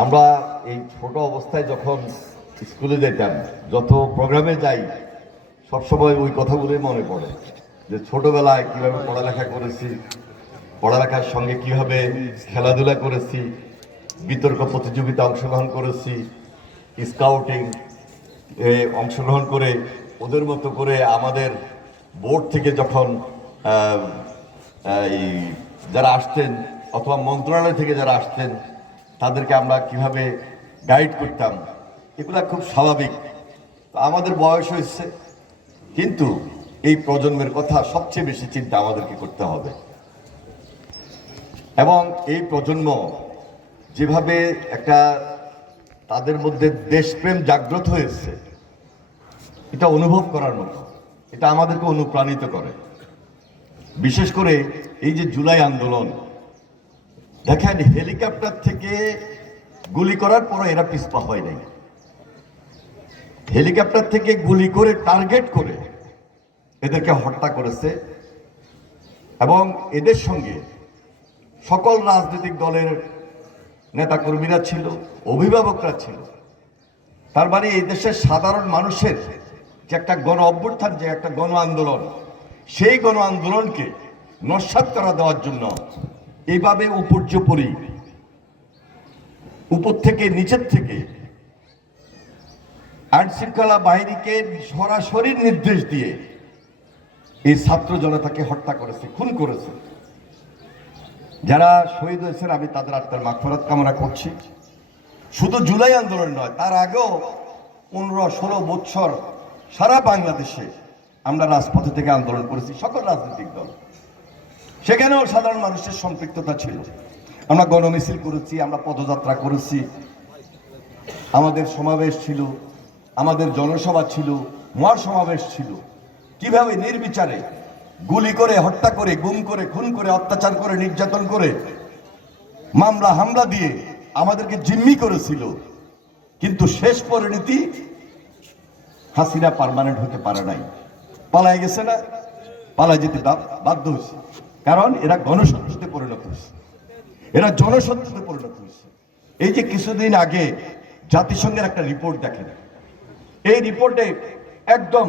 আমরা এই ছোট অবস্থায় যখন স্কুলে যেতাম, যত প্রোগ্রামে যাই, সবসময় ওই কথাগুলোই মনে পড়ে যে ছোটবেলায় কীভাবে পড়ালেখা করেছি, পড়ালেখার সঙ্গে কীভাবে খেলাধুলা করেছি, বিতর্ক প্রতিযোগিতা অংশগ্রহণ করেছি স্কাউটিং এ অংশগ্রহণ করে, ওদের মতো করে আমাদের বোর্ড থেকে যখন এই যারা আসতেন অথবা মন্ত্রণালয় থেকে যারা আসতেন তাদেরকে আমরা কীভাবে গাইড করতাম, এগুলা খুব স্বাভাবিক। আমাদের বয়স হয়েছে, কিন্তু এই প্রজন্মের কথা সবচেয়ে বেশি চিন্তা আমাদেরকে করতে হবে। এবং এই প্রজন্ম যেভাবে একটা তাদের মধ্যে দেশপ্রেম জাগ্রত হয়েছে, এটা অনুভব করার মতো, এটা আমাদেরকে অনুপ্রাণিত করে। বিশেষ করে এই যে জুলাই আন্দোলন দেখেন, হেলিকপ্টার থেকে গুলি করার পর এরা পিছপা হয় নাই। হেলিকপ্টার থেকে গুলি করে, টার্গেট করে এদেরকে হত্যা করেছে এবং এদের সঙ্গে সকল রাজনৈতিক দলের নেতাকর্মীরা ছিল, অভিভাবকরা ছিল। তার মানে এই দেশের সাধারণ মানুষের যে একটা গণ অভ্যুত্থান, যে একটা গণ আন্দোলন, সেই গণ আন্দোলনকে নস্বাত করা দেওয়ার জন্য এইভাবে উপর্যপরি উপর থেকে নিচের থেকে। আইন শৃঙ্খলা বাহিনীকে সরাসরি নির্দেশ দিয়ে এই ছাত্র জনতাকে হত্যা করেছে, খুন করেছে। যারা শহীদ হয়েছেন, আমি তাদের আত্মার মাগফরাত কামনা করছি। শুধু জুলাই আন্দোলন নয়, তার আগেও পনেরো, ষোলো বৎসর সারা বাংলাদেশে আমরা রাজপথে থেকে আন্দোলন করেছি, সকল রাজনৈতিক দল। সেখানেও সাধারণ মানুষের সম্পৃক্ততা ছিল। আমরা গণমিছিল করেছি, আমরা পদযাত্রা করেছি। আমাদের সমাবেশ ছিল, আমাদের জনসভা ছিল মহা সমাবেশ ছিল। কীভাবে নির্বিচারে গুলি করে, হত্যা করে, গুম করে, খুন করে, অত্যাচার করে, নির্যাতন করে মামলা, হামলা দিয়ে আমাদেরকে জিম্মি করেছিল। কিন্তু শেষ পরিণতি হাসিনা পারমানেন্ট হতে পারে নাই। পালায় গেছে না? পালায় যেতে বাধ্য হয়েছে। কারণ এরা গণশত্রুতে পরিণত হয়েছে। এরা জনশত্রুতে পরিণত হয়েছে। এই যে কিছুদিন আগে জাতিসংঘের একটা রিপোর্ট দেখেন। এই রিপোর্টে একদম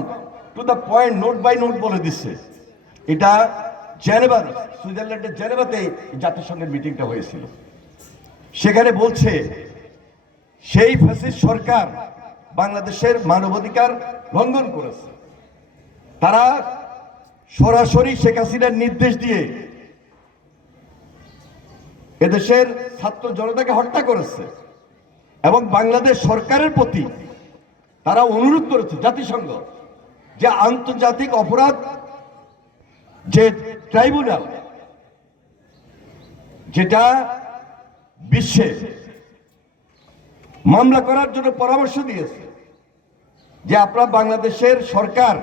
to the point note by note বলে দিচ্ছে। এটা জেনেভার সুইজারল্যান্ডের জেনেভাতে জাতিসংঘের মিটিংটা হয়েছিল। সেখানে বলছে, সেই ফ্যাসিস্ট সরকার বাংলাদেশের মানবাধিকার লঙ্ঘন করেছে। তারা সরাসরি শেখ হাসিনার নির্দেশ দিয়ে এদেশের ছাত্র জনতাকে হত্যা করেছে এবং বাংলাদেশ সরকারের প্রতি তারা অনুরোধ করেছে জাতিসংঘ যে আন্তর্জাতিক অপরাধ যে ট্রাইব্যুনাল, যেটা বিশ্বে মামলা করার জন্য পরামর্শ দিয়েছে যে আপনার বাংলাদেশের সরকার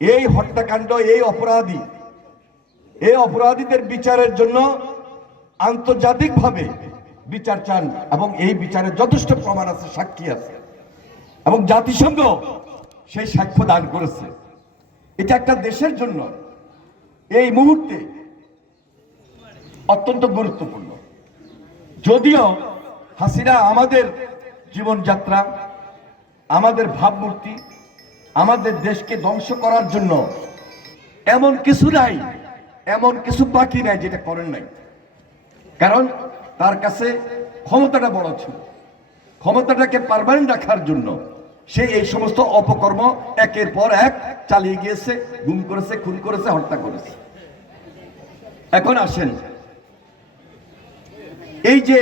এই হত্যাকাণ্ড, এই অপরাধী, এই অপরাধীদের বিচারের জন্য আন্তর্জাতিকভাবে বিচার চান এবং এই বিচারের যথেষ্ট প্রমাণ আছে, সাক্ষী আছে এবং জাতিসংঘ সেই সাক্ষ্য দান করেছে। এটা একটা দেশের জন্য এই মুহূর্তে অত্যন্ত গুরুত্বপূর্ণ। যদিও হাসিনা আমাদের জীবনযাত্রা, আমাদের ভাবমূর্তি আমাদের দেশকে ধ্বংস করার জন্য এমন কিছু নাই, এমন কিছু বাকি নাই যেটা করেন নাই। কারণ তার কাছে ক্ষমতাটা বড় ছিল। ক্ষমতাটাকে পারমানেন্ট রাখার জন্য সে এই সমস্ত অপকর্ম একের পর এক চালিয়ে গিয়েছে, গুম করেছে, খুন করেছে, হত্যা করেছে। এখন আসেন, এই যে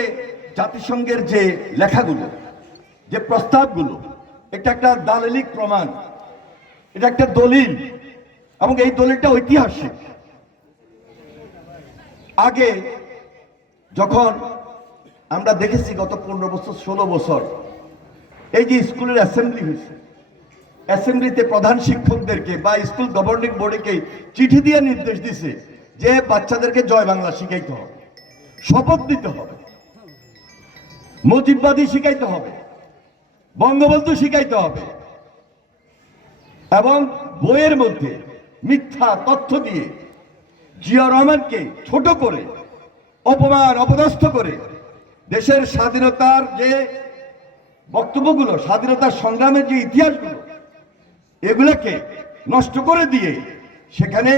জাতিসংঘের যে লেখাগুলো, যে প্রস্তাবগুলো, এটা একটা দালিলিক প্রমাণ। এটা একটা দলিল, এবং এই দলিলটা ঐতিহাসিক। আগে যখন আমরা দেখেছি গত পনেরো বছর, ষোলো বছর, এই যে স্কুলের অ্যাসেম্বলি হয়েছে, অ্যাসেম্বলিতে প্রধান শিক্ষকদেরকে বা স্কুল গভর্নিং বোর্ডকে চিঠি দিয়ে নির্দেশ দিছে যে বাচ্চাদেরকে জয় বাংলা শিখাইতে হবে, শপথ দিতে হবে মুজিববাদী শিখাইতে হবে, বঙ্গবন্ধু শিখাইতে হবে এবং বইয়ের মধ্যে মিথ্যা তথ্য দিয়ে জিয়া রহমানকে ছোট করে, অপমান, অপদস্থ করে দেশের স্বাধীনতার যে বক্তব্যগুলো, স্বাধীনতার সংগ্রামের যে ইতিহাসগুলো, এগুলোকে নষ্ট করে দিয়ে সেখানে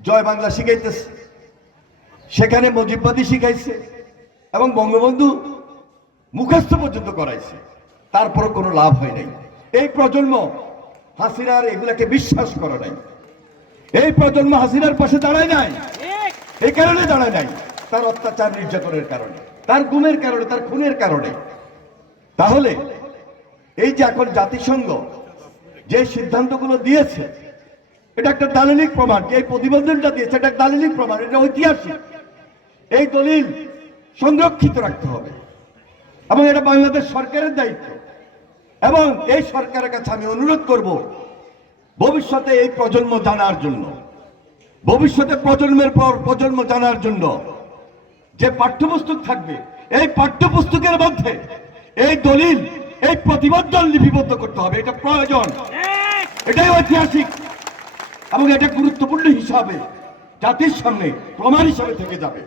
জয় বাংলা শিখাইতেছে। সেখানে মজিববাদী শিখাইছে এবং বঙ্গবন্ধু মুখস্থ পর্যন্ত করাইছে। তারপরও কোনো লাভ হয় নাই। এই প্রজন্ম হাসিনার এগুলাকে বিশ্বাস করে নাই। এই প্রজন্ম হাসিনার পাশে দাঁড়ায় নাই। এই কারণে দাঁড়ায় নাই। তার অত্যাচার নির্যাতনের কারণে, তার গুমের কারণে, তার খুনের কারণে। তাহলে এই যে এখন জাতিসংঘ যে সিদ্ধান্তগুলো দিয়েছে, এটা একটা দালিলিক প্রমাণ। যে প্রতিবেদনটা দিয়েছে, এটা দালিলিক প্রমাণ, এটা ঐতিহাসিক। এই দলিল সংরক্ষিত রাখতে হবে। এবং এটা বাংলাদেশ সরকারের দায়িত্ব। এবং এই সরকারের কাছে আমি অনুরোধ করব ভবিষ্যতে এই প্রজন্ম জানার জন্য। ভবিষ্যতে প্রজন্মের পর প্রজন্ম জানার জন্য যে পাঠ্যপুস্তক থাকবে, এই পাঠ্যপুস্তকের মধ্যে এই দলিল, এই প্রতিবেদন লিপিবদ্ধ করতে হবে। এটা প্রয়োজন। এটাই ঐতিহাসিক এবং এটা গুরুত্বপূর্ণ হিসাবে জাতির সামনে, প্রমাণ হিসাবে থেকে যাবে।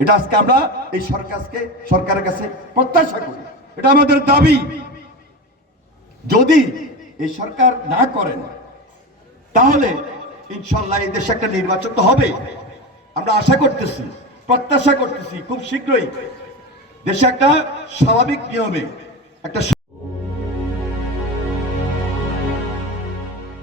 এটা আজকে আমরা এই সরকারকে, সরকারের কাছে প্রত্যাশা করি। এটা আমাদের দাবি। যদি এই সরকার না করেন, তাহলে ইনশাল্লাহ এই দেশে একটা নির্বাচন তো হবে আমরা আশা করতেছি, প্রত্যাশা করতেছি খুব শীঘ্রই দেশে একটা স্বাভাবিক নিয়মে একটা